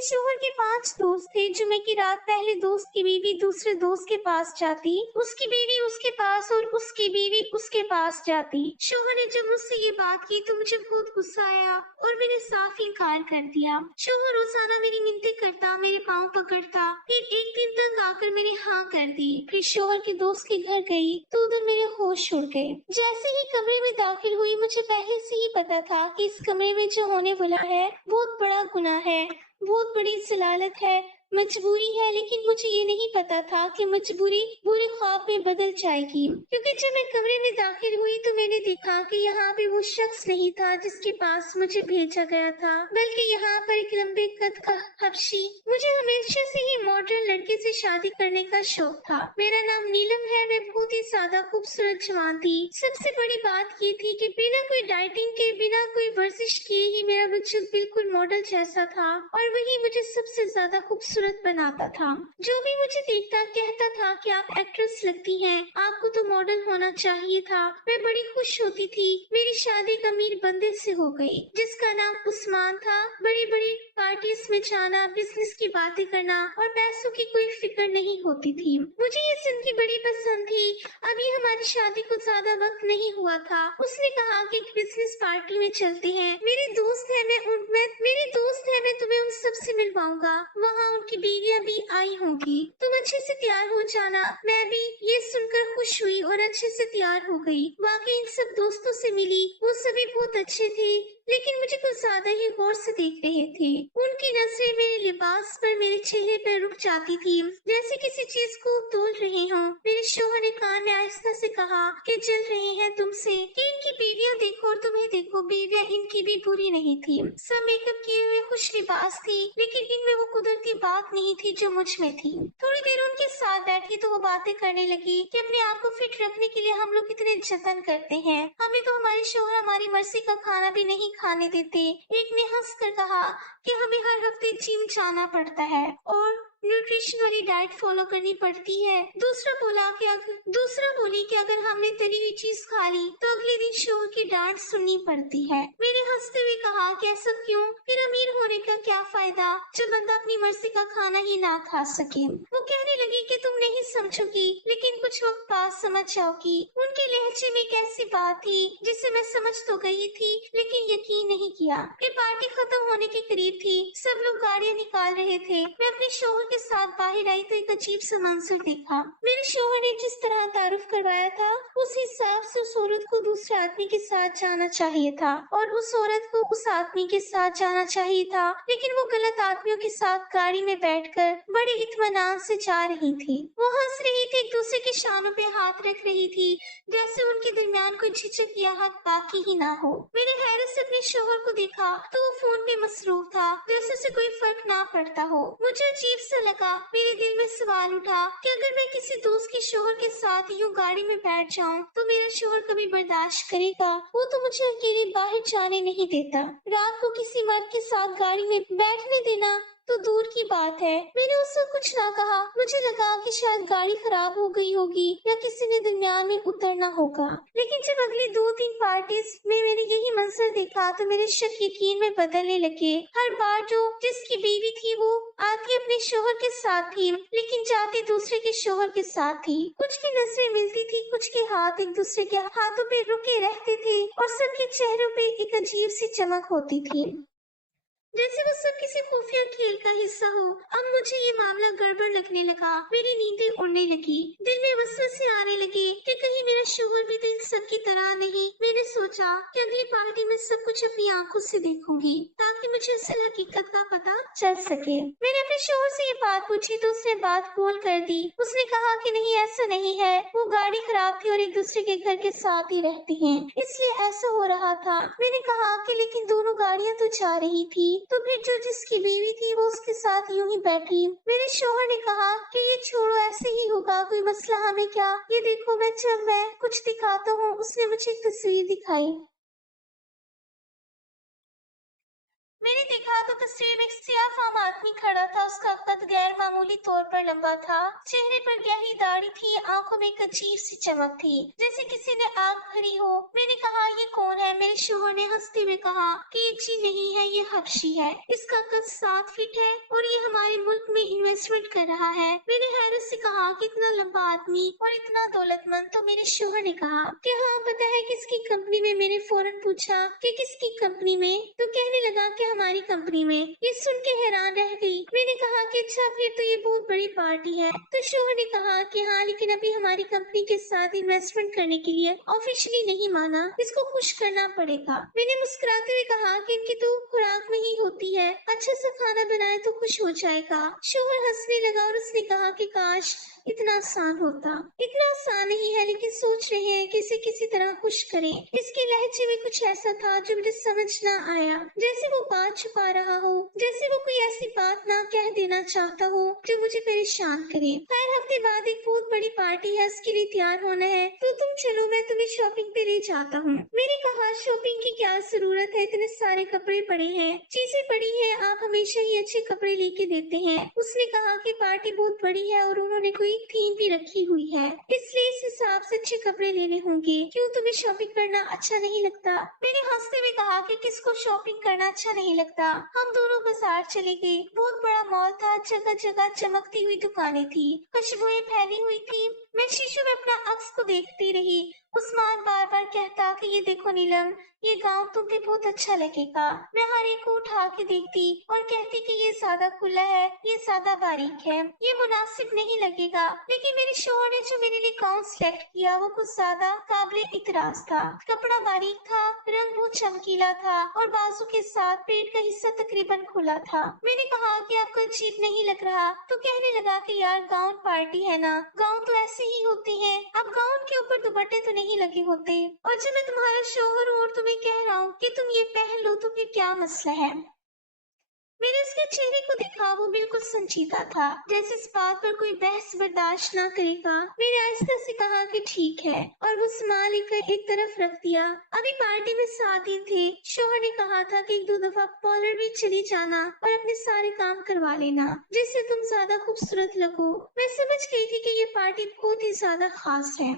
मेरे शोहर के 5 दोस्त थे। जुमे की रात पहले दोस्त की बीवी दूसरे दोस्त के पास जाती, उसकी बीवी उसके पास और उसकी बीवी उसके पास जाती। शोहर ने जब मुझसे ये बात की तो मुझे बहुत गुस्सा आया और मैंने साफ इनकार कर दिया। शोहर रोजाना मेरी मिन्नतें करता, मेरे पाँव पकड़ता, फिर एक दिन तंग आकर मैंने हाँ कर दी। फिर शोहर के दोस्त के घर गई तो उधर मेरे होश उड़ गए। जैसे ही कमरे में दाखिल हुई, मुझे पहले से ही पता था कि इस कमरे में जो होने वाला है बहुत बड़ा गुनाह है, बहुत बड़ी जलालत है, मजबूरी है। लेकिन मुझे ये नहीं पता था कि मजबूरी बुरे ख्वाब में बदल जाएगी। क्योंकि जब मैं कमरे में दाखिल हुई तो मैंने देखा कि यहाँ पे वो शख्स नहीं था जिसके पास मुझे भेजा गया था, बल्कि यहाँ पर एक लंबे कद का हबशी। मुझे हमेशा से ही मॉडर्न लड़के से शादी करने का शौक था। मेरा नाम नीलम है। मैं बहुत ही ज्यादा खूबसूरत जवान थी। सबसे बड़ी बात ये थी कि बिना कोई डाइटिंग के, बिना कोई वर्जिश किए ही मेरा वजूद बिल्कुल मॉडल जैसा था और वही मुझे सबसे ज्यादा खूबसूरत बनाता था। जो भी मुझे देखता कहता था कि आप एक्ट्रेस लगती हैं, आपको तो मॉडल होना चाहिए था। मैं बड़ी खुश होती थी। मेरी शादी एक अमीर बंदे से हो गई जिसका नाम उस्मान था। बड़ी बड़ी पार्टीज में जाना, बिजनेस की बातें करना और पैसों की कोई फिक्र नहीं होती थी। मुझे ये जिंदगी बड़ी पसंद थी। अभी हमारी शादी को ज्यादा वक्त नहीं हुआ था। उसने कहा कि एक बिजनेस पार्टी में चलते हैं, मेरे दोस्त है, मैं तुम्हें उन सबसे मिलवाऊंगा। वहाँ उनकी बीवियां भी आई होंगी, तुम अच्छे से तैयार हो जाना। मैं भी ये सुनकर खुश हुई और अच्छे से तैयार हो गई। वाकई इन सब दोस्तों से मिली, वो सभी बहुत अच्छे थे, लेकिन मुझे कुछ ज्यादा ही गौर से देख रहे थे। उनकी नजरें मेरे लिबास पर, मेरे चेहरे पर रुक जाती थी, जैसे किसी चीज को तोल रहे हों। मेरे शौहर ने कान में आहिस्ता से कहा कि जल रहे हैं तुमसे कि इनकी बीवियां देखो और तुम्हें देखो। बीवियां इनकी भी बुरी नहीं थी, सब मेकअप किए हुए खुश लिबास थी, लेकिन इनमें वो कुदरती बात नहीं थी जो मुझ में थी। थोड़ी देर उनके साथ बैठी तो वो बातें करने लगी कि अपने आप को फिट रखने के लिए हम लोग कितने जतन करते हैं। हमें तो हमारे शौहर हमारी मर्जी का खाना भी नहीं खाने देते। एक ने हंस कर कहा कि हमें हर हफ्ते जिम जाना पड़ता है और न्यूट्रिशन वाली डाइट फॉलो करनी पड़ती है। दूसरा बोली कि अगर हमने तली हुई चीज खा ली तो अगले दिन शोहर की डांट सुननी पड़ती है। मैंने हंसते हुए कहा कि ऐसा क्यों? फिर अमीर होने का क्या फायदा जब बंदा अपनी मर्जी का खाना ही ना खा सके। वो कहने लगी कि तुम नहीं समझोगी, लेकिन कुछ वक्त बाद समझ जाओगी। उनके लहजे में एक ऐसी बात थी जिसे मैं समझ तो गई थी, लेकिन यकीन नहीं किया। फिर पार्टी खत्म होने के करीब थी, सब लोग गाड़ियां निकाल रहे थे। मैं अपने शौहर के साथ बाहर आई तो एक अजीब सा मंजर देखा। मेरे शौहर ने जिस तरह तारुफ करवाया था, उस हिसाब से उस औरत को दूसरे आदमी के साथ जाना चाहिए था और उस औरत को उस आदमी के साथ जाना चाहिए था, लेकिन वो गलत आदमियों के साथ गाड़ी में बैठकर बड़े इत्मीनान से जा रही थी। वो हंस रही थी, एक दूसरे के शानों पे हाथ रख रही थी, जैसे उनके दरमियान कोई झिझक या हक बाकी ही ना हो। मैंने हैरत से अपने शौहर को देखा तो वो फोन पे मसरूफ था, जैसे उसे कोई फर्क ना पड़ता हो। मुझे अजीब सा लगा। मेरे दिल में सवाल उठा कि अगर मैं किसी दोस्त के शौहर के साथ यूं गाड़ी में बैठ जाऊं तो मेरा शौहर कभी बर्दाश्त करेगा? वो तो मुझे अकेले बाहर जाने नहीं देता। रात को किसी मर्द के साथ गाड़ी में बैठने देना तो दूर की बात है। मैंने उससे कुछ ना कहा। मुझे लगा कि शायद गाड़ी खराब हो गई होगी या किसी ने दरमियान में उतरना होगा। लेकिन जब अगली 2-3 पार्टीज में मैंने यही मंजर देखा तो मेरे शक यकीन में बदलने लगे। हर बार जो जिसकी बीवी थी वो आती अपने शौहर के साथ थी, लेकिन जाती दूसरे के शौहर के साथ थी। कुछ की नजरें मिलती थी, कुछ के हाथ एक दूसरे के हाथों पे रुके रहते थे और सबके चेहरों पे एक अजीब सी चमक होती थी, जैसे वो सब किसी खुफिया खेल का हिस्सा हो। अब मुझे ये मामला गड़बड़ लगने लगा। मेरी नींदें उड़ने लगी, दिल में वसवसे आने लगे कि कहीं मेरा शौहर भी तो इन सब की तरह नहीं। मैंने सोचा कि अगली पार्टी में सब कुछ अपनी आंखों से देखूंगी ताकि मुझे असल हकीकत का पता चल सके। मैंने अपने शौहर से ये बात पूछी तो उसने बात गोल कर दी। उसने कहा कि नहीं, ऐसा नहीं है, वो गाड़ी खराब थी और एक दूसरे के घर के साथ ही रहती हैं, इसलिए ऐसा हो रहा था। मैंने कहा कि लेकिन दोनों गाड़ियां तो जा रही थी, तो फिर जो जिसकी बीवी थी वो उसके साथ यूं ही बैठी। मेरे शौहर ने कहा कि ये छोड़ो, ऐसे ही होगा, कोई मसला हमें क्या। ये देखो, मैं कुछ दिखाता हूँ। उसने मुझे एक तस्वीर दिखाई। मैंने देखा तो तस्वीर में एक सियाह-फाम आदमी खड़ा था। उसका कद गैर मामूली तौर पर लंबा था, चेहरे पर गहरी दाढ़ी थी, आंखों में एक अजीब सी चमक थी, जैसे किसी ने आग भरी हो। मैंने कहा, ये कौन है? मेरे शोहर ने हंसते हुए कहा कि जी नहीं है, ये हबशी है। इसका कद 7 फीट है और ये हमारे मुल्क में इन्वेस्टमेंट कर रहा है। मैंने हैरत से कहा कि इतना लंबा आदमी और इतना दौलतमंद। तो मेरे शोहर ने कहा कि हाँ, पता है किसकी कंपनी में? मैंने फौरन पूछा कि किसकी कंपनी में? तो कहने लगा कि हमारी कंपनी में। ये सुन के हैरान रह गई। मैंने कहा कि अच्छा, फिर तो ये बहुत बड़ी पार्टी है। तो शोहर ने कहा कि हाँ, लेकिन अभी हमारी कंपनी के साथ इन्वेस्टमेंट करने के लिए ऑफिशियली नहीं माना, इसको खुश करना पड़ेगा। मैंने मुस्कुराते हुए कहा कि इनकी तो खुराक में ही होती है, अच्छा सा खाना बनाए तो खुश हो जाएगा। शोहर हंसने लगा और उसने कहा कि काश इतना आसान होता। इतना आसान नहीं है, लेकिन सोच रहे हैं कि इसे किसी तरह खुश करें। इसके लहजे में कुछ ऐसा था जो मुझे समझ ना आया, जैसे वो बात छुपा रहा हो, जैसे वो कोई ऐसी बात ना कह देना चाहता हो जो मुझे परेशान करे। खैर, हफ्ते बाद एक बहुत बड़ी पार्टी है, उसके लिए तैयार होना है, तो तुम चलो, मैं तुम्हें शॉपिंग पे ले जाता हूँ। मैंने कहा, शॉपिंग की क्या जरूरत है? इतने सारे कपड़े पड़े हैं, चीजें पड़ी हैं, आप हमेशा ही अच्छे कपड़े लेके देते हैं। उसने कहा कि पार्टी बहुत बड़ी है और उन्होंने कोई थीम भी रखी हुई है, इसलिए इस हिसाब से अच्छे कपड़े लेने होंगे। क्यों, तुम्हें शॉपिंग करना अच्छा नहीं लगता? मैंने हंसते हुए कहा कि किसको शॉपिंग करना अच्छा नहीं लगता। हम दोनों बाजार चले गए। बहुत बड़ा मॉल था, जगह जगह चमकती हुई दुकानें थी, खुशबुएं फैली हुई थी। मैं शीशे में अपना अक्स को देखती रही। उस्मान बार बार कहता कि ये देखो नीलम, ये गाउन तुम पे बहुत अच्छा लगेगा। मैं हर एक को उठा के देखती और कहती कि ये ज्यादा खुला है, ये ज्यादा बारीक है, ये मुनासिब नहीं लगेगा। लेकिन मेरे शोहर ने जो मेरे लिए गाउन सेलेक्ट किया वो कुछ ज्यादा काबिले इतराज था। कपड़ा बारीक था, रंग बहुत चमकीला था और बाजू के साथ पेट का हिस्सा तकरीबन खुला था। मैंने कहा कि आपको अजीब नहीं लग रहा? तो कहने लगा कि यार, गाउन पार्टी है ना, गाउन तो ऐसे ही होती है। अब गाउन के ऊपर दुपट्टे तो नहीं लगे होते, और जब मैं तुम्हारा शोहर हूँ और तुम्हें कह रहा हूँ कि तुम ये पहन लो, तो फिर क्या मसला है? मैंने उसके चेहरे को देखा, वो बिल्कुल संजीदा था, जैसे इस बात पर कोई बहस बर्दाश्त ना करेगा। मैंने आहिस्ता से कहा कि ठीक है, और वो सामान लेकर एक तरफ रख दिया। अभी पार्टी में 7 दिन थे। शोहर ने कहा था कि 1-2 दफा पार्लर भी चली जाना और अपने सारे काम करवा लेना, जिससे तुम ज्यादा खूबसूरत लगो। मैं समझ गई थी कि ये पार्टी बहुत ही ज्यादा खास है,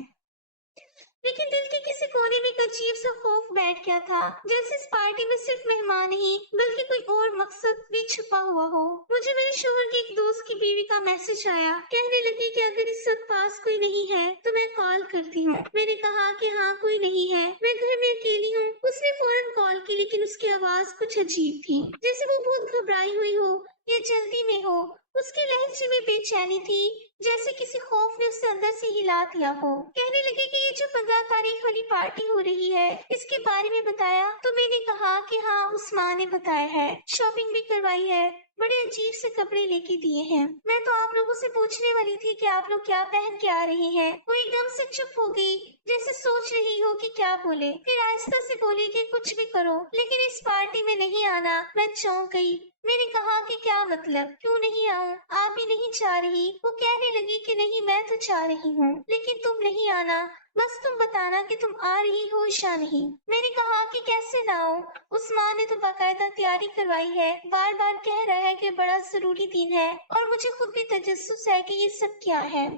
लेकिन दिल के किसी कोने में एक अजीब सा खौफ बैठ गया था, जैसे इस पार्टी में सिर्फ मेहमान नहीं बल्कि कोई और मकसद भी छुपा हुआ हो। मुझे मेरे शोहर की एक दोस्त की बीवी का मैसेज आया, कहने लगी कि अगर इस वक्त पास कोई नहीं है तो मैं कॉल करती हूँ। मैंने कहा कि हाँ, कोई नहीं है, मैं घर में अकेली हूँ। उसने फौरन कॉल की, लेकिन उसकी आवाज कुछ अजीब थी, जैसे वो बहुत घबराई हुई हो या जल्दी में हो। उसके लहजे में बेचैनी थी, जैसे किसी खौफ ने उसे अंदर से हिला दिया हो। कहने लगे कि ये जो 15 तारीख वाली पार्टी हो रही है, इसके बारे में बताया? तो मैंने कहा कि हाँ, उस्मान ने बताया है, शॉपिंग भी करवाई है, बड़े अजीब से कपड़े लेके दिए हैं। मैं तो आप लोगों से पूछने वाली थी कि आप लोग क्या पहन के आ रहे हैं। वो एकदम से चुप हो गई, जैसे सोच रही हो कि क्या बोले। फिर आहिस्ता से बोली कि कुछ भी करो, लेकिन इस पार्टी में नहीं आना। मैं चौंक गई। मैंने कहा कि क्या मतलब, क्यों नहीं आऊं? आप भी नहीं चाह रही? वो कहने लगी कि नहीं, मैं तो चाह रही हूँ, लेकिन तुम नहीं आना। बस तुम बताना कि तुम आ रही हो या नहीं। मैंने कहा कि कैसे ना आऊं, उस्मान ने तो बाकायदा तैयारी करवाई है, बार बार कह रहा है कि बड़ा जरूरी दिन है, और मुझे खुद भी तजस्सुस है कि ये सब क्या है।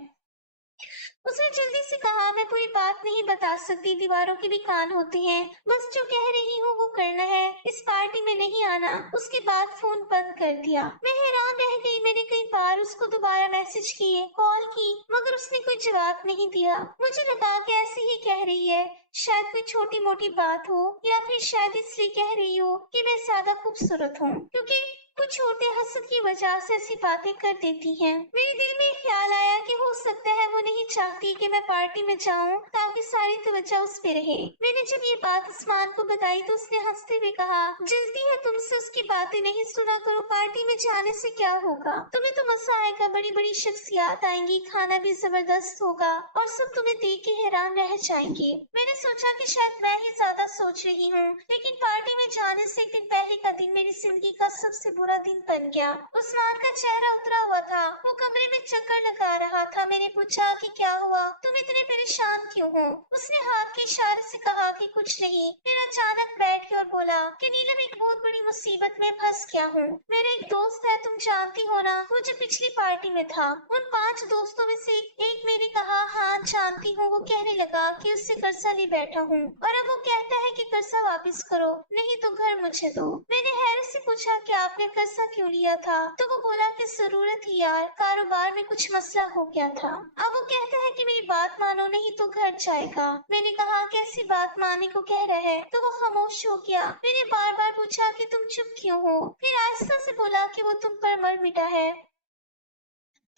उसने जल्दी से कहा, मैं पूरी बात नहीं बता सकती, दीवारों के भी कान होते हैं, बस जो कह रही हूँ वो करना है, इस पार्टी में नहीं आना। उसके बाद फोन बंद कर दिया। मैं हैरान रह गई। मैंने कई बार उसको दोबारा मैसेज किए, कॉल की, मगर उसने कोई जवाब नहीं दिया। मुझे लगा कि ऐसे ही कह रही है, शायद कोई छोटी मोटी बात हो, या फिर शायद इसलिए कह रही हो कि मैं ज्यादा खूबसूरत हूँ, क्योंकि कुछ औरतें हसद की वजह से ऐसी बातें कर देती हैं। मेरे दिल में ख्याल आया कि हो सकता है वो नहीं चाहती कि मैं पार्टी में जाऊं, ताकि सारी तवज्जो उस पे रहे। मैंने जब ये बात उस्मान को बताई तो उसने हंसते हुए कहा, जल्दी है तुमसे, उसकी बातें नहीं सुना करो, पार्टी में जाने से क्या होगा, तुम्हें तो मजा आएगा, बड़ी बड़ी शख्सियात आएंगी, खाना भी जबरदस्त होगा और सब तुम्हें देख के हैरान रह जाएंगे। मैंने सोचा कि शायद मैं ही ज्यादा सोच रही हूँ, लेकिन पार्टी में जाने से एक दिन पहले का दिन मेरी जिंदगी का सबसे बुरा दिन बन गया। उस्मान का चेहरा उतरा हुआ था, वो कमरे में चक्कर चक्कर लगा रहा था। मैंने पूछा कि क्या हुआ, तुम इतने परेशान क्यों हो? उसने हाथ के इशारे से कहा कि कुछ नहीं। फिर अचानक बैठ के और बोला कि नीलम, एक बहुत बड़ी मुसीबत में फंस गया हूँ। मेरा एक दोस्त है, तुम जानती हो ना, वो जो पिछली पार्टी में था। उन 5 दोस्तों में से एक मेरी कहा हाँ जानती हूँ। वो कहने लगा कि उससे कर्जा ले बैठा हूँ और अब वो कहता है कि कर्जा वापस करो, नहीं तो घर मुझे दो। मैंने हैरत से पूछा कि आपने कर्जा क्यों लिया था? तो वो बोला कि जरूरत थी यार, कारोबार में कुछ मसला हो गया था। अब वो कहता है कि मेरी बात मानो, नहीं तो घर जाएगा। मैंने कहा कैसी बात मानने को कह रहे हैं? तो वो खामोश हो गया। मैंने बार बार पूछा कि तुम चुप क्यों हो? फिर आहिस्ता से बोला कि वो तुम पर मर मिटा है।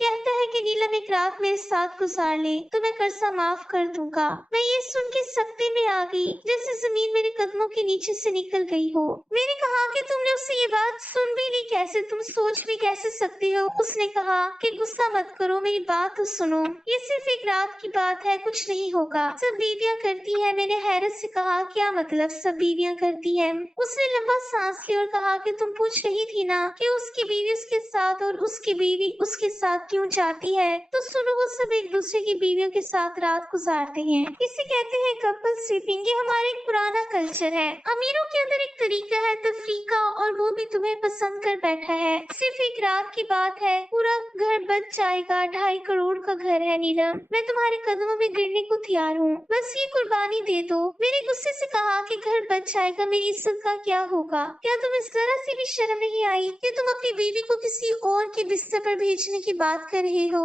कहता है कि नीलम एक रात मेरे साथ गुजार ले तो मैं कर्जा माफ कर दूंगा। मैं ये सुन के सकते में आ गई, जैसे जमीन मेरे कदमों के नीचे से निकल गई हो। मैंने कहा कि तुमने उससे ये बात सुन भी नहीं, कैसे तुम सोच भी कैसे सकती हो? उसने कहा कि गुस्सा मत करो, मेरी बात तो सुनो, ये सिर्फ एक रात की बात है, कुछ नहीं होगा। सब बीवियां करती है। मैंने हैरत से कहा क्या मतलब सब बीवियां करती है? उसने लंबा सांस लिया और कहा कि तुम पूछ रही थी ना कि उसकी बीवी उसके साथ और उसकी बीवी उसके साथ क्यों जाती है, तो सुनो, वो सब एक दूसरे की बीवियों के साथ रात गुजारते हैं। इसे कहते हैं कपल स्लीपिंग। ये हमारा एक पुराना कल्चर है। अमीरों के अंदर एक तरीका है तफरीक का, और वो भी तुम्हें पसंद कर बैठा है। सिर्फ एक रात की बात है, पूरा घर बच जाएगा। 2.5 करोड़ का घर है नीलम, मैं तुम्हारे कदमों में गिरने को तैयार हूँ, बस ये कुर्बानी दे दो। मैंने गुस्से से कहा कि घर बच जाएगा, मेरी इज्जत का क्या होगा? क्या तुम्हें जरा सी भी शर्म नहीं आई कि तुम अपनी बीवी को किसी और के बिस्तर पर भेजने की बात कर रहे हो?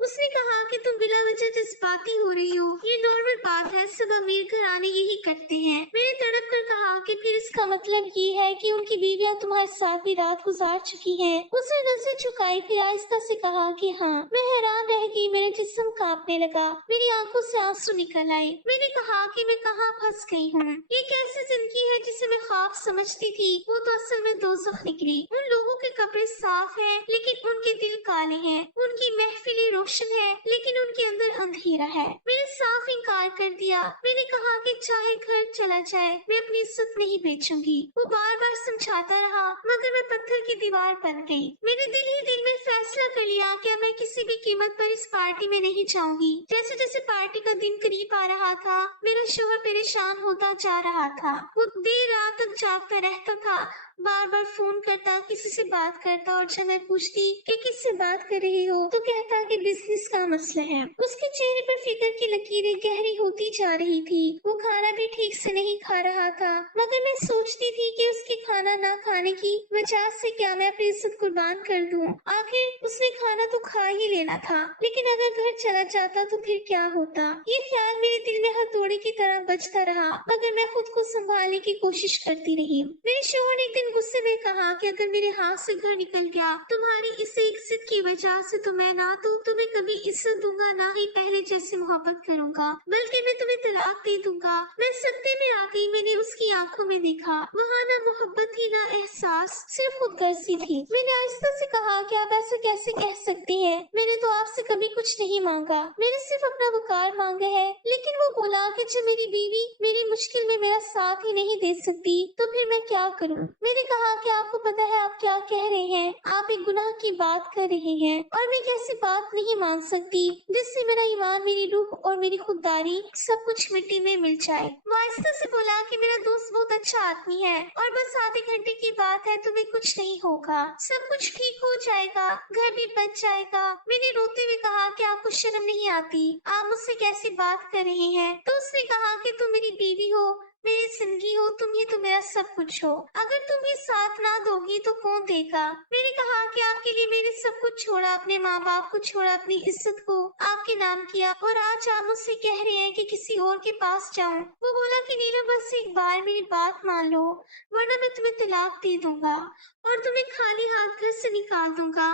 उसने कहा कि तुम बिला वजह जज्बाती हो रही हो, ये नॉर्मल बात है, सब अमीर घराने यही करते हैं। मैंने तड़प कर कहा कि फिर इसका मतलब ये है कि उनकी बीवियां तुम्हारे साथ भी रात गुजार चुकी हैं। उसने नजर झुकाई, फिर आहिस्ता से कहा कि हाँ। मैं हैरान रह गई, मेरा जिस्म कांपने लगा, मेरी आंखों से आंसू निकल आए। मैंने कहा कि मैं कहाँ फंस गई हूँ? ये कैसी जिंदगी है जिसे मैं ख्वाब समझती थी, वो तो असल में दोज़ख निकली। उन लोगों के कपड़े साफ हैं लेकिन उनके दिल काले हैं, उनकी महफिलें रोशन है लेकिन उनके अंदर अंधेरा है। मैंने साफ इनकार कर दिया। मैंने कहा कि चाहे घर चला जाए, मैं अपनी इज्जत नहीं बेचूंगी। वो बार बार समझाता रहा मगर मैं पत्थर की दीवार बन गई। मैंने दिल ही दिल में फैसला कर लिया कि मैं किसी भी कीमत पर इस पार्टी में नहीं जाऊंगी। जैसे जैसे पार्टी का दिन करीब आ रहा था, मेरा शोहर परेशान होता जा रहा था। वो देर रात तक जागता रहता था, बार बार फोन करता, किसी से बात करता, और जब मैं पूछती कि किससे बात कर रहे हो तो कहता कि बिजनेस का मसला है। उसके चेहरे पर फिक्र की लकीरें गहरी होती जा रही थी। वो खाना भी ठीक से नहीं खा रहा था, मगर मैं सोचती थी कि उसके खाना ना खाने की वजह से क्या मैं अपनी इज्जत कुर्बान कर दूं? आखिर उसने खाना तो खा ही लेना था, लेकिन अगर घर चला जाता तो फिर क्या होता? ये ख्याल मेरे दिल में हथौड़े की तरह बजता रहा, मगर मैं खुद को संभालने की कोशिश करती रही। मेरे शोहर ने एक दिन गुस्से में कहा कि अगर मेरे हाथ से घर निकल गया तुम्हारी इसी इज्जत की वजह से, तो मैं ना तो तुम्हें कभी इज्जत दूंगा, ना ही पहले जैसे मोहब्बत करूंगा, बल्कि मैं तुम्हें तलाक दे दूंगा। मैं सत्ते में आ गई। मैंने उसकी आंखों में देखा, वहाँ ना मोहब्बत थी ना एहसास, सिर्फ खुदगर्जी थी। मैंने आहिस्ता से कहा कि आप ऐसे कैसे कह सकती हैं? मैंने तो आपसे कभी कुछ नहीं मांगा, मैंने सिर्फ अपना वकार मांगा है। लेकिन वो बोला कि जब मेरी बीवी मेरी मुश्किल में मेरा साथ ही नहीं दे सकती तो फिर मैं क्या करूं? मैंने कहा कि आपको पता है आप क्या कह रहे हैं? आप एक गुनाह की बात कर रहे हैं और मैं कैसी बात नहीं मान सकती जिससे मेरा ईमान, मेरी रूह और मेरी खुददारी सब कुछ मिट्टी में मिल जाए। वो आहिस्ता से बोला कि मेरा दोस्त बहुत अच्छा आदमी है और बस आधे घंटे की बात है, तुम्हें कुछ नहीं होगा, सब कुछ ठीक हो जाएगा, घर भी बच जाएगा। मैंने रोते हुए कहा कि आपको शर्म नहीं आती, आप मुझसे कैसी बात कर रहे हैं? तो उसने कहा कि तुम मेरी बीवी हो, मेरी जिंदगी हो, तुम ही तो मेरा सब कुछ हो, अगर तुम ही साथ ना दोगी तो कौन देगा? मैंने कहा कि आपके लिए मैंने सब कुछ छोड़ा, अपने माँ बाप को छोड़ा, अपनी इज्जत को आपके नाम किया, और आज आप मुझसे कह रहे हैं कि किसी और के पास जाऊं। वो बोला कि नीला बस एक बार मेरी बात मान लो, वरना मैं तुम्हें तलाक दे दूंगा और तुम्हें खाली हाथ घर से निकाल दूंगा।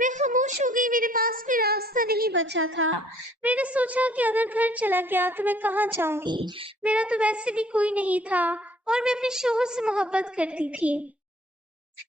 मैं खामोश हो गई, मेरे पास भी रास्ता नहीं बचा था। मैंने सोचा कि अगर घर चला गया तो मैं कहाँ जाऊंगी? मेरा तो वैसे भी कोई नहीं था और मैं अपने शोहर से मोहब्बत करती थी।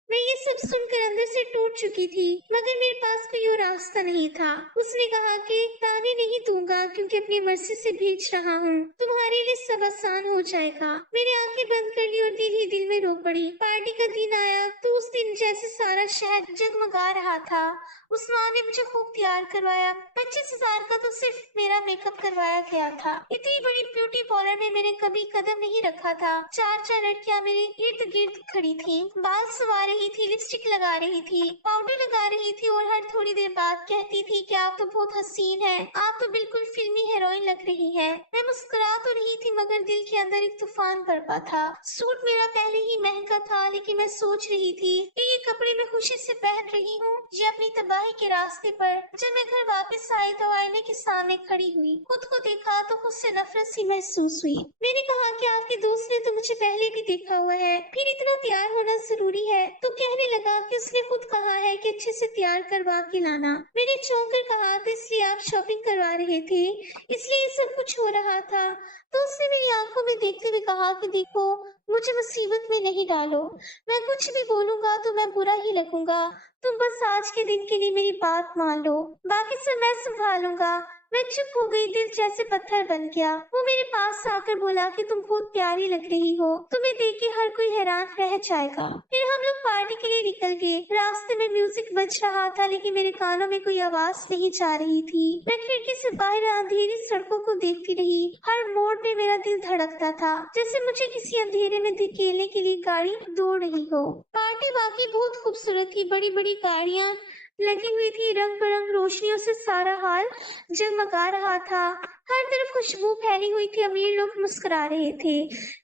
मैं ये सब सुनकर अंदर से टूट चुकी थी, मगर मेरे पास कोई और रास्ता नहीं था। उसने कहा कि ताने नहीं दूंगा क्योंकि अपनी मर्जी से भेज रहा हूँ, तुम्हारे लिए सब आसान हो जाएगा। मैंने आंखें बंद कर ली और दिल ही दिल में रो पड़ी। पार्टी का दिन आया तो उस दिन जैसे सारा शहर जगमगा रहा था। उस माँ ने मुझे खूब तैयार करवाया। 25,000 का तो सिर्फ मेरा मेकअप करवाया गया था। इतनी बड़ी ब्यूटी पार्लर में मैंने कभी कदम नहीं रखा था। 4 लड़कियां मेरे इर्द गिर्द खड़ी थी, बाल सवा रही थी, लिपस्टिक लगा रही थी, पाउडर लगा रही थी और हर थोड़ी देर बाद कहती थी कि आप तो बहुत हसीन हैं, आप तो बिल्कुल फिल्मी हीरोइन लग रही है। मैं मुस्कुरा तो रही थी मगर दिल के अंदर एक तूफान बरपा था। सूट मेरा पहले ही महंगा था, लेकिन मैं सोच रही थी कि ये कपड़े मैं खुशी से पहन रही हूँ या अपनी तबाही के रास्ते पर। जब मैं घर वापस आई तो आईने के सामने खड़ी हुई, खुद को देखा तो खुद से नफरत सी महसूस हुई। मैंने कहा कि आपके दोस्त ने तो मुझे पहले भी देखा हुआ है, फिर इतना तैयार होना जरूरी है? तो कहने लगा कि उसने खुद कहा है कि अच्छे से तैयार करवा के लाना। मैंने चौंक कर कहा तो इसलिए आप शॉपिंग करवा रहे थे, इसलिए ये सब कुछ हो रहा था? तो उसने मेरी आंखों में देखते हुए कहा कि देखो, मुझे मुसीबत में नहीं डालो, मैं कुछ भी बोलूंगा तो मैं बुरा ही लगूंगा। तुम बस आज के दिन के लिए मेरी बात मान लो, बाकी सब मैं संभालूंगा। मैं चुप हो गई, दिल जैसे पत्थर बन गया। वो मेरे पास आकर बोला कि तुम बहुत प्यारी लग रही हो, तुम्हें देख के हर कोई हैरान रह जाएगा। फिर हम लोग पार्टी के लिए निकल गए। रास्ते में म्यूजिक बज रहा था, लेकिन मेरे कानों में कोई आवाज नहीं जा रही थी। मैं खिड़की से बाहर अंधेरी सड़कों को देखती रही। हर मोड़ पे मेरा दिल धड़कता था, जैसे मुझे किसी अंधेरे में धकेलने के लिए गाड़ी दौड़ रही हो। पार्टी वाकई बहुत खूबसूरत थी। बड़ी बड़ी गाड़ियां लगी हुई थी, रंग बिरंग रोशनियों से सारा हाल जगमगा रहा था। हर तरफ खुशबू फैली हुई थी। अमीर लोग मुस्कुरा रहे थे,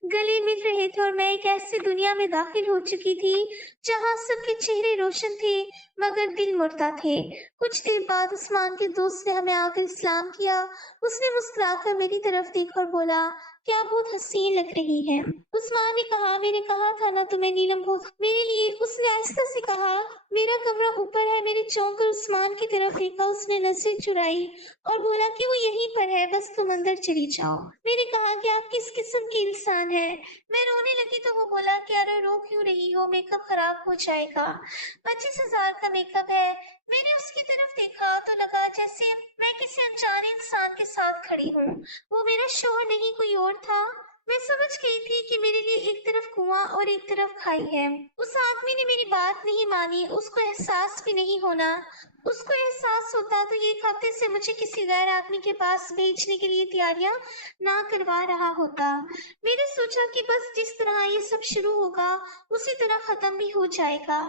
गले मिल रहे थे और मैं एक ऐसी दुनिया में दाखिल हो चुकी थी जहां सबके चेहरे रोशन थे मगर दिल मुर्दा थे। कुछ देर बाद उस्मान के दोस्त ने हमें आकर सलाम किया। उसने मुस्कुराकर मेरी तरफ देखा और बोला, क्या बहुत हसीन लग रही है। उस्मान ने कहा, मैंने कहा था ना तुम्हें नीलम बहुत मेरे लिए। उसने आहिस्ता से कहा, मेरा कमरा ऊपर है। मैंने चौंक कर उस्मान की तरफ देखा। उसने नजरें चुराई और बोला कि वो यहीं पर है, बस तुम अंदर चली जाओ। मैंने कहा कि आप किस किस्म की इंसान है। मैं रोने लगी तो वो बोला कि अरे रो क्यों रही हो, मेकअप खराब हो जाएगा। 25,000 का मेकअप है। मैंने उसकी तरफ देखा तो लगा जैसे मैं किसी अनजाने इंसान के साथ खड़ी हूँ। वो मेरा शौहर नहीं, कोई और था। मैं समझ गई थी कि मेरे लिए एक तरफ कुआं और एक तरफ खाई है। उस आदमी ने मेरी बात नहीं मानी। उसको एहसास भी नहीं होना। उसको एहसास होता तो ये एक हफ्ते से मुझे किसी गैर आदमी के पास भेजने के लिए तैयारियां ना करवा रहा होता। मैंने सोचा कि बस जिस तरह ये सब शुरू होगा उसी तरह खत्म भी हो जाएगा।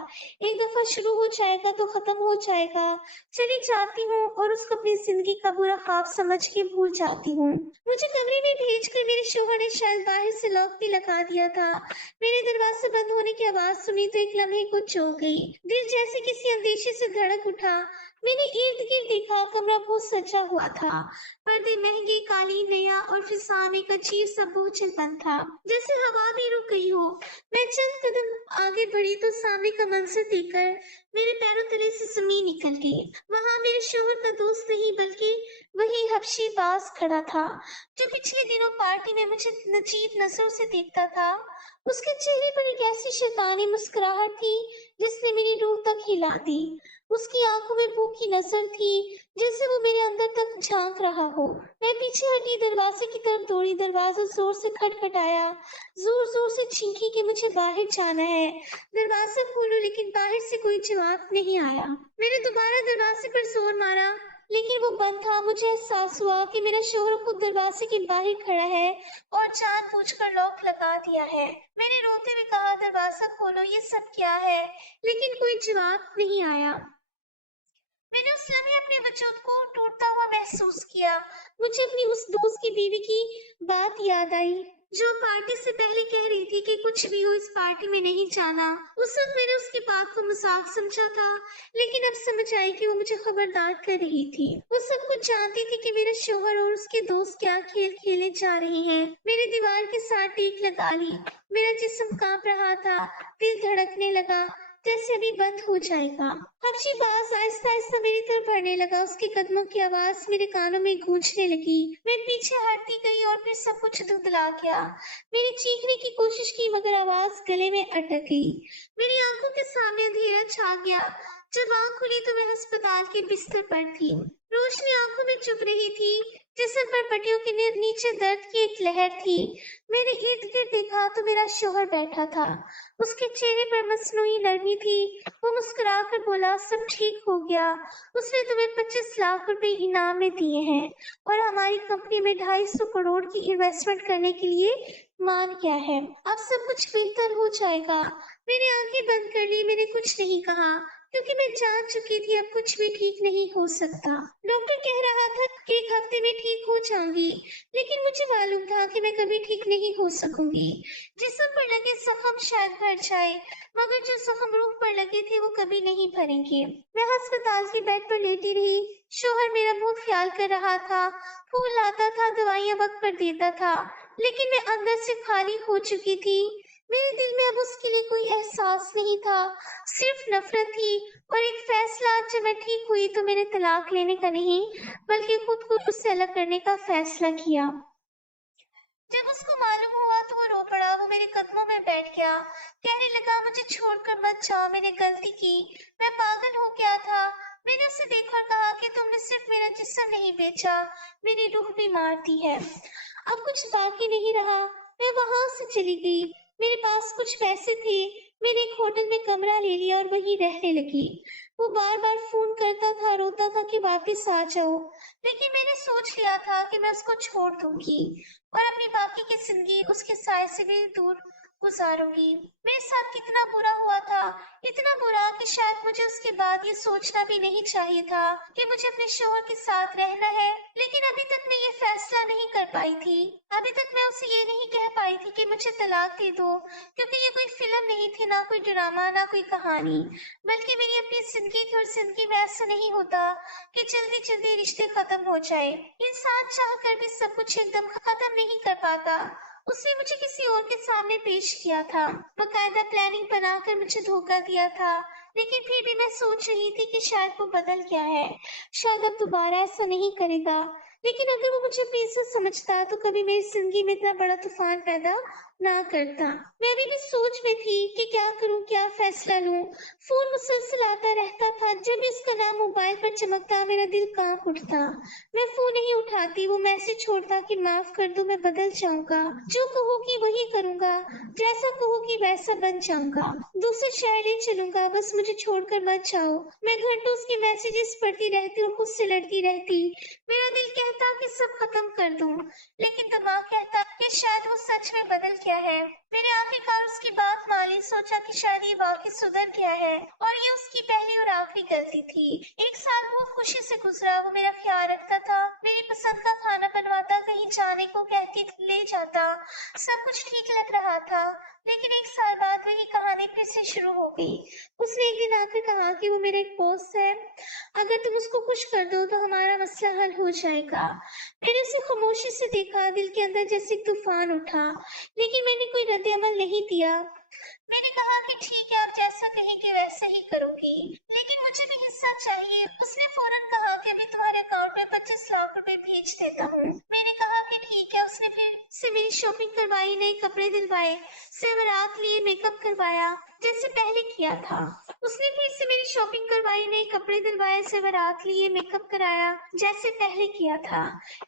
एक दफा शुरू हो जाएगा तो खत्म हो जाएगा। चली जाती हूँ और उसको अपनी जिंदगी का बुरा ख्वाब समझ के भूल जाती हूँ। मुझे कमरे में भेजकर मेरे शौहर ने शायद बाहर से लॉक भी लगा दिया था। मैंने दरवाजा बंद होने की आवाज सुनी तो एक लम्हे को चौंक गई। दिल जैसे किसी अंदेशे से धड़क उठा। मैंने इर्द गिर्द देखा, कमरा बहुत सजा हुआ था। पर्दे महंगे, कालीन नया और फिजा में एक अजीब सा बोझलपन था, जैसे हवा भी रुक गई हो। मैं चंद कदम आगे बढ़ी तो सामने का मंजर देखकर मेरे पैरों तले से जमीन निकल गई। वहां मेरे शौहर का दोस्त नहीं बल्कि वही हबशी बाज खड़ा था, जो पिछले दिनों पार्टी में मुझे नजीब नजरों से देखता था। उसके चेहरे पर एक ऐसी शैतानी मुस्कुराहट थी जिसने मेरी रूह तक हिला दी। उसकी आंखों में भूख की नजर थी, जैसे वो मेरे अंदर तक झांक रहा हो। मैं पीछे हटी, दरवाजे की तरफ दौड़ी। दरवाजा जोर से खटखटाया, जोर जोर से चीखी कि मुझे बाहर जाना है। दरवाजा खोलो, लेकिन बाहर से कोई जवाब नहीं आया। मैंने दोबारा दरवाजे पर जोर मारा, लेकिन वो बंद था। मुझे एहसास हुआ कि मेरा शौहर खुद दरवाजे के बाहर खड़ा है और जानबूझकर लॉक लगा दिया है। मैंने रोते हुए कहा, दरवाजा खोलो, ये सब क्या है? लेकिन कोई जवाब नहीं आया। मैंने उस लम्हे अपने वजूद को टूटता हुआ महसूस किया। मुझे अपनी उस दोस्त की बीवी की बात याद आई, जो पार्टी से पहले कह रही थी कि कुछ भी हो इस पार्टी में नहीं जाना। उस वक्त मैंने उसकी बात को मजाक समझा था, लेकिन अब समझ आई कि वो मुझे खबरदार कर रही थी। वो सब कुछ जानती थी कि मेरा शौहर और उसके दोस्त क्या खेल खेले जा रहे हैं। मेरी दीवार के साथ टेक लगा ली। मेरा जिस्म कांप रहा था, दिल धड़कने लगा। जैसे अभी बंद हो जाएगा। हबशी बाज आहिस्ता आहिस्ता मेरी तरफ बढ़ने लगा। उसके कदमों की आवाज मेरे कानों में गूंजने लगी। मैं पीछे हटती गई और फिर सब कुछ धुंधला गया। मैंने चीखने की कोशिश की मगर आवाज गले में अटक गई। मेरी आंखों के सामने अंधेरा छा गया। जब आंख खुली तो मैं अस्पताल के बिस्तर पर थी। रोशनी आंखों में चुभ रही थी। जिस्म पर पट्टियों के नीचे दर्द की एक लहर थी। मैंने इर्द गिर्द देखा तो मेरा शौहर बैठा था। उसके चेहरे पर मसनूई नरमी थी। वो मुस्कुराकर बोला, सब ठीक हो गया। उसने तुम्हें 25 लाख रुपए इनाम में दिए हैं और हमारी कंपनी में 250 करोड़ की इन्वेस्टमेंट करने के लिए मान किया है। अब सब कुछ बेहतर हो जाएगा। मैंने आंखें बंद कर ली। मैंने कुछ नहीं कहा क्योंकि मैं जान चुकी थी अब कुछ भी ठीक नहीं हो सकता। डॉक्टर कह रहा था कि 1 हफ्ते में ठीक हो जाऊंगी, लेकिन मुझे मालूम था कि मैं कभी ठीक नहीं हो सकूंगी। जिस्म पर लगे जख्म शायद भर जाए, मगर जो जख्म रूह पर लगे थे वो कभी नहीं भरेंगे। मैं अस्पताल के बेड पर लेटी रही। शौहर मेरा बहुत ख्याल कर रहा था। फूल लाता था, दवाइयां वक्त पर देता था, लेकिन मैं अंदर से खाली हो चुकी थी। मेरे दिल में अब उसके लिए कोई एहसास नहीं था, सिर्फ नफरत थी। और एक फैसला, जब मैं ठीक हुई तो मैंने तलाक लेने का नहीं बल्कि खुद को उससे अलग करने का फैसला किया। जब उसको मालूम हुआ तो वो रो पड़ा। वो मेरे कदमों में बैठ गया, कहने लगा, मुझे छोड़कर मत जाओ, मैंने गलती की, मैं पागल हो गया था। मैंने उसे देखा और कहा कि तुमने सिर्फ मेरा जिस्म नहीं बेचा, मेरी रूह भी मार दी है। अब कुछ बाकी नहीं रहा। मैं वहां से चली गई। मेरे पास कुछ पैसे थे। मैंने एक होटल में कमरा ले लिया और वहीं रहने लगी। वो बार बार फोन करता था, रोता था कि वापस आ जाओ, लेकिन मैंने सोच लिया था कि मैं उसको छोड़ दूंगी और अपनी बाकी की जिंदगी उसके साय से भी दूर गुजारूंगी। मेरे साथ कितना बुरा हुआ था, इतना बुरा कि शायद मुझे उसके बाद ये सोचना भी नहीं चाहिए था कि मुझे अपने शौहर के साथ रहना है। लेकिन अभी तक मैं ये फैसला नहीं कर पाई थी। अभी तक मैं उसे ये नहीं कह पाई थी कि मुझे तलाक दे दो, क्योंकि ये कोई फिल्म नहीं थी, ना कोई ड्रामा, ना कोई कहानी, बल्कि मेरी अपनी जिंदगी थी। और जिंदगी में ऐसा नहीं होता कि जल्दी जल्दी रिश्ते खत्म हो जाए। इंसान चाह कर भी सब कुछ एकदम खत्म नहीं कर पाता। उसने मुझे किसी और के सामने पेश किया था, बकायदा प्लानिंग बनाकर मुझे धोखा दिया था। लेकिन फिर भी मैं सोच रही थी कि शायद वो बदल गया है, शायद अब दोबारा ऐसा नहीं करेगा। लेकिन अगर वो मुझे बेइज्जत समझता तो कभी मेरी जिंदगी में इतना बड़ा तूफान पैदा ना करता। मैं अभी भी सोच में थी कि क्या करूं, क्या फैसला लूं। फोन मुसलसल आता रहता था। जब भी उसका नाम मोबाइल पर चमकता मेरा दिल कांप उठता। मैं फोन नहीं उठाती। वो मैसेज छोड़ता कि माफ कर दो, मैं बदल जाऊंगा, जो कहोगी वही करूंगा, जैसा कहोगी वैसा बन जाऊंगा, दूसरे शहर ले चलूंगा, बस मुझे छोड़कर मत जाओ। मैं घंटों उसके मैसेजेस पढ़ती रहती और खुद से लड़ती रहती। मेरा दिल कहता कि सब खत्म कर दूं, लेकिन दिमाग कहता कि शायद वो सच में बदल गया है। मैंने आखिरकार उसकी बात मान ली, सोचा कि शायद ये वाकई सुधर गया है और ये उसकी पहली और आखिरी गलती थी। 1 साल बहुत खुशी से गुजरा। वो मेरा ख्याल रखता था, मेरी पसंद का खाना बनवाता, कहीं जाने को कहती ले जाता, सब कुछ ठीक लग रहा था। लेकिन 1 साल बाद वही कहानी फिर से शुरू हो गई। उसने एक दिन आकर कहा कि वो मेरा एक दोस्त है, अगर तुम उसको खुश कर दो तो हमारा मसला हल हो जाएगा। मैंने उसे खामोशी से देखा। दिल के अंदर जैसे एक तूफान उठा, लेकिन मैंने कोई रद्द अमल नहीं दिया। मैंने कहा कि ठीक है, आप जैसा कहेंगे वैसा ही करूंगी, लेकिन मुझे भी हिस्सा चाहिए। उसने फौरन कहा कि अभी तुम्हारे अकाउंट में 25 लाख रुपए भेज देता हूँ। मैंने कहा कि ठीक है। उसने फिर से मेरी शॉपिंग करवाई, नए कपड़े दिलवाए, सेवरात लिए, मेकअप करवाया जैसे पहले किया था। उसने फिर से मेरी शॉपिंग करवाई, नए कपड़े दिलवाए, सेवरात लिए, मेकअप कराया जैसे पहले किया था।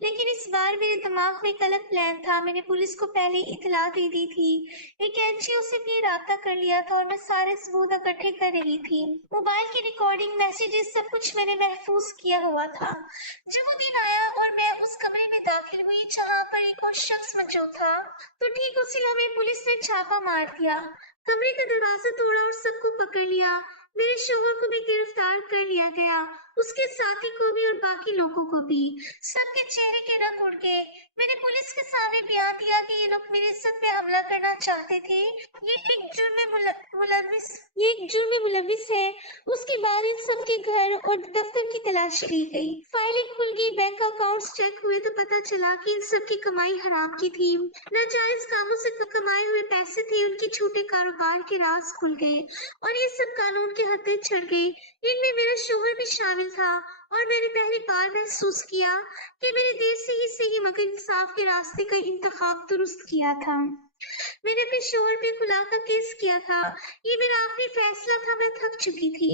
लेकिन इस बार मेरे दिमाग में एक अलग प्लान था। मैंने पुलिस को पहले इतला दे दी थी। एक एनजीओ से भी राब्ता कर लिया था और मैं सारे सबूत इकट्ठे कर रही थी। मोबाइल की रिकॉर्डिंग, मैसेजेस, सब कुछ मैंने महफूज किया हुआ था। जब वो दिन आया और मैं उस कमरे में दाखिल हुई जहाँ पर एक और शख्स मौजूद था, तो ठीक उसी लम्हे पुलिस ने छापा मार दिया। कमरे का दरवाजा तोड़ा और सबको पकड़ लिया। मेरे शौहर को भी गिरफ्तार कर लिया गया, उसके साथी को भी और बाकी लोगों को भी। सबके चेहरे के रंग उड़ गए। मैंने पुलिस के सामने बयान दिया कि ये लोग मेरी इज्जत पे हमला करना चाहते थे। ये एक जुर्म में मुलविस है। उसके बाद इन सबके घर और दफ्तर की तलाशी ली गई। फाइलें खुल गई, बैंक अकाउंट्स चेक हुए तो पता चला कि इन सबकी कमाई हराम की थी। नाजायज कामों से कमाए हुए पैसे थे, उनके छोटे कारोबार के राज खुल गए और ये सब कानून के हत्थे चढ़ गए। इनमें मेरा शोहर भी शामिल था और मैंने पहली बार महसूस किया कि मैंने देर से ही सही मगर इंसाफ के रास्ते का इंतखाब दुरुस्त किया था। मैंने अपने शोहर पे खुला का केस किया था। ये मेरा आखिरी फैसला था। मैं थक चुकी थी।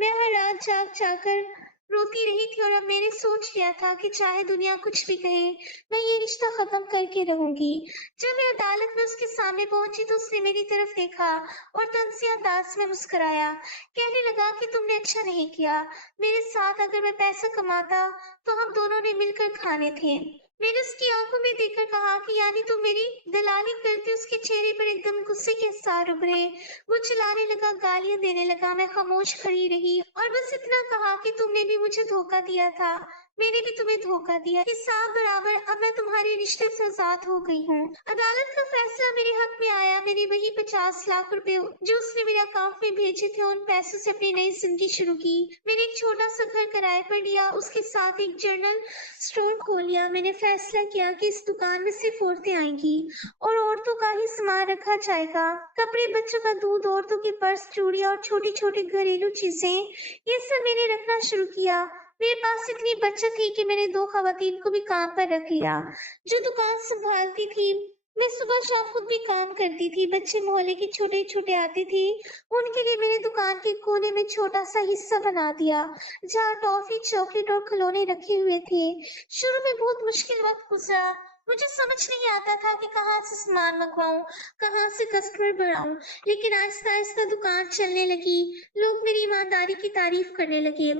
मैं हर रात जाग जाकर रोती रही थी और अब मैंने सोच लिया था कि चाहे दुनिया कुछ भी कहे, मैं ये रिश्ता खत्म करके रहूंगी। जब मैं अदालत में उसके सामने पहुंची तो उसने मेरी तरफ देखा और तंज़िया अंदाज में मुस्कुराया। कहने लगा कि तुमने अच्छा नहीं किया मेरे साथ। अगर मैं पैसा कमाता तो हम दोनों ने मिलकर खाने थे। मैंने उसकी आंखों में देखकर कहा कि यानी तुम मेरी दलाली करते। उसके चेहरे पर एकदम गुस्से के आसार उभरे। वो चिल्लाने लगा, गालियां देने लगा। मैं खामोश खड़ी रही और बस इतना कहा कि तुमने भी मुझे धोखा दिया था, मैंने भी तुम्हें धोखा दिया। हिसाब बराबर। अब मैं तुम्हारे रिश्ते से आजाद हो गई हूँ। अदालत का फैसला मेरे हक में आया। मेरे वही 50 लाख रुपए जो उसने मेरे अकाउंट में भेजे थे, उन पैसों से अपनी नई जिंदगी शुरू की। मैंने एक छोटा सा घर किराए पर लिया, उसके साथ एक जनरल स्टोर खोल लिया। मैंने फैसला किया कि इस दुकान में सिर्फ औरतें आएंगी और औरतों का ही सामान रखा जाएगा। कपड़े, बच्चों का दूध, औरतों के पर्स, चूड़ियां और छोटी छोटी घरेलू चीजें, ये सब मैंने रखना शुरू किया। मेरे पास इतनी बचत थी कि मैंने 2 खवातीन को भी काम पर रख लिया जो दुकान संभालती थी। मैं सुबह शाम खुद भी काम करती थी। बच्चे मोहल्ले के छोटे छोटे आते थे, उनके लिए मैंने दुकान के कोने में छोटा सा हिस्सा बना दिया जहाँ टॉफी, चॉकलेट और खिलौने रखे हुए थे। शुरू में बहुत मुश्किल वक्त गुजरा। मुझे समझ नहीं आता था कि कहाँ से सामान मंगवाऊं, कहाँ से कस्टमर बढ़ाऊं, लेकिन आहिस्ता आहिस्ता दुकान चलने लगी। लोग मेरी ईमानदारी की तारीफ करने लगे।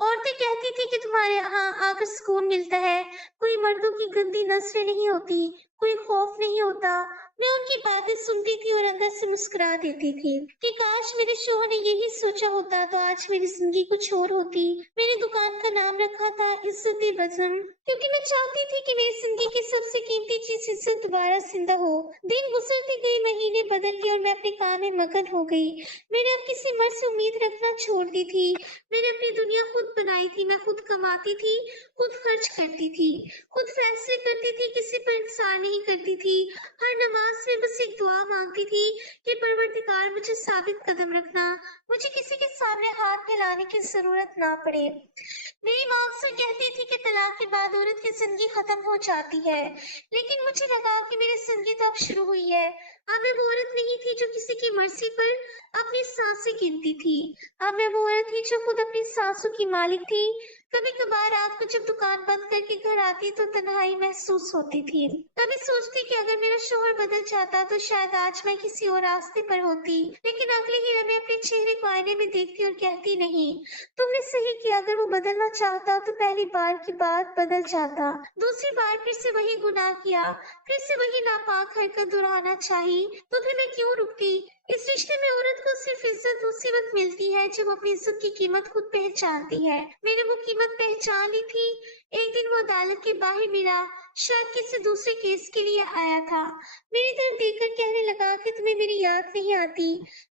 औरतें कहती थी कि तुम्हारे यहाँ आकर सुकून मिलता है, कोई मर्दों की गंदी नजरें नहीं होती, कोई खौफ नहीं होता। मैं उनकी बातें सुनती थी और अंदर से मुस्कुरा देती थी कि काश मेरे शोहर ने यही सोचा होता तो आज मेरी जिंदगी कुछ और होती। मेरी दुकान का नाम रखा था इज्जत-ए-बज़म, क्योंकि मैं चाहती थी कि मेरी जिंदगी की सबसे कीमती चीज इज्जत दोबारा जिंदा हो। दिन गुजरते गए, महीने बदल गए और मैं अपने काम में मगन हो गई। मैंने अब किसी मर्द से उम्मीद रखना छोड़ दी थी। मैंने अपनी दुनिया खुद बनाई थी। मैं खुद कमाती थी, खुद खर्च करती थी, खुद फैसले करती थी, किसी पर इंतजार नहीं करती थी। हर नमाज में बस एक दुआ मांगती थी कि परवरदिगार मुझे साबित कदम रखना, मुझे किसी के सामने हाथ फैलाने की जरूरत ना पड़े। मेरी माँ अक्सर कहती थी कि तलाक के बाद औरत की जिंदगी खत्म हो जाती है, लेकिन मुझे लगा कि मेरी जिंदगी तो अब शुरू हुई है। अब मैं वो औरत नहीं थी जो किसी की मर्जी पर अपनी सांसें गिनती थी। अब मैं वो औरत थी जो खुद अपनी सांसों की मालिक थी। कभी कभार रात को जब दुकान बंद करके घर आती तो तन्हाई महसूस होती थी। कभी सोचती कि अगर मेरा शोहर बदल जाता तो शायद आज मैं किसी और रास्ते पर होती, लेकिन अगले ही लम्हे अपने चेहरे को आईने में देखती और कहती, नहीं, तुमने सही किया। अगर वो बदलना चाहता तो पहली बार की बात बदल जाता। दूसरी बार फिर से वही गुनाह किया, फिर से वही नापाक हरकत दोहराना चाही, तो फिर मैं क्यों रुकती। इस रिश्ते में औरत को सिर्फ इज्जत उसी वक्त मिलती है जब अपनी इज्जत की कीमत खुद पहचानती है। मैंने वो कीमत पहचान ली थी। एक दिन वो अदालत के बाहर मिला, शायद किसी दूसरे केस के लिए आया था। मेरी तरफ देखकर कहने लगा कि तुम्हें मेरी याद नहीं आती।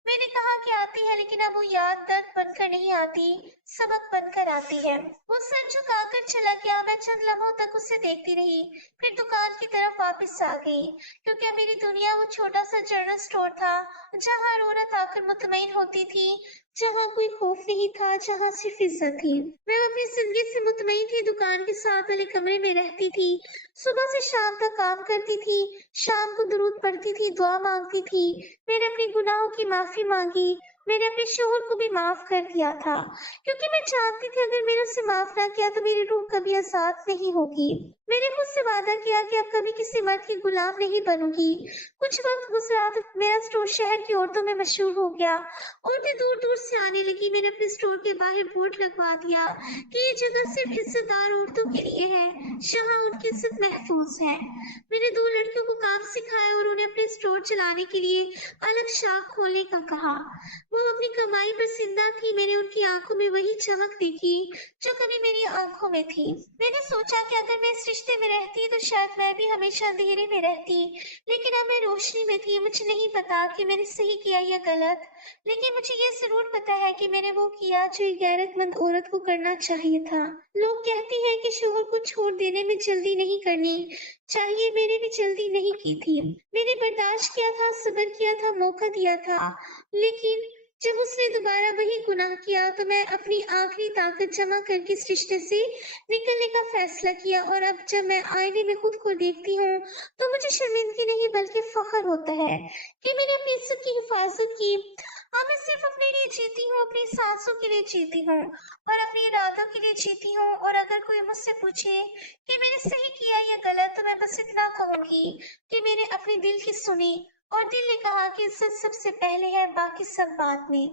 मैंने कहा कि आती है, लेकिन अब वो याद दर्द बनकर नहीं आती, सबक बनकर आती है। वो सर झुकाकर चला गया। मैं चंद लम्हों तक उसे देखती रही, फिर दुकान की तरफ वापस आ गई, क्योंकि अब मेरी दुनिया वो छोटा सा जनरल स्टोर था जहाँ हर औरत आकर मुतमईन होती थी, जहाँ कोई खौफ नहीं था, जहाँ सिर्फ इज्जत थी। मैं अपनी जिंदगी से मुतमईन थी। दुकान के साथ वाले कमरे में रहती थी, सुबह से शाम तक काम करती थी, शाम को दुरूद पढ़ती थी, दुआ मांगती थी। मैंने अपने गुनाहों की माफी मांगी। मैंने अपने शोहर को भी माफ कर दिया था, क्योंकि मैं जानती थी अगर मैंने उसे माफ ना किया तो मेरी रूह कभी आजाद नहीं होगी। मैंने खुद से वादा किया कि अब कभी किसी मर्द की गुलाम नहीं बनूंगी। कुछ वक्त गुजरा तो मेरा स्टोर शहर की औरतों में मशहूर हो गया। औरतें दूर दूर से आने लगी। मैंने अपने स्टोर के बाहर बोर्ड लगवा दिया कि ये जगह सिर्फ इज्जतदार औरतों के लिए है, जहाँ उनकी इज्जत महफूज है। मैंने 2 लड़कियों को काम सिखाया और उन्हें अपने स्टोर चलाने के लिए अलग शाख खोलने का कहा। वो अपनी कमाई पर जिंदा थी। मैंने उनकी आंखों में वही चमक देखी जो कभी मेरी आंखों में थी। मैंने सोचा कि अगर मैं इस रिश्ते में रहती तो शायद मैं भी हमेशा अंधेरे में रहती, लेकिन अब मैं रोशनी में थी। मुझे नहीं पता कि मैंने सही किया या गलत, लेकिन मुझे ये जरूर पता है कि मैंने वो किया जो एक गैरतमंद औरत को करना चाहिए था। लोग कहते हैं कि शोहर को छोड़ देने में जल्दी नहीं करनी चाहिए, मैंने भी जल्दी नहीं की थी। मैंने बर्दाश्त किया था, सब्र किया था, मौका दिया था, लेकिन जब उसने दोबारा वही गुनाह किया तो मैं अपनी आखिरी ताकत जमा करके इस रिश्ते से निकलने का फैसला किया। और अब जब मैं आईने में खुद को देखती हूँ तो मुझे शर्मिंदगी नहीं बल्कि फख्र होता है कि मैंने अपनी इज्जत की हिफाजत की। अब मैं सिर्फ अपने लिए जीती हूँ, अपनी सांसों के लिए जीती हूँ और अपने इरादों के लिए जीती हूँ। और अगर कोई मुझसे पूछे कि मैंने सही किया या गलत, तो मैं बस इतना कहूंगी कि मैंने अपने दिल की सुनी और दिल ने कहा कि इज्जत सबसे पहले है, बाकी सब बाद में।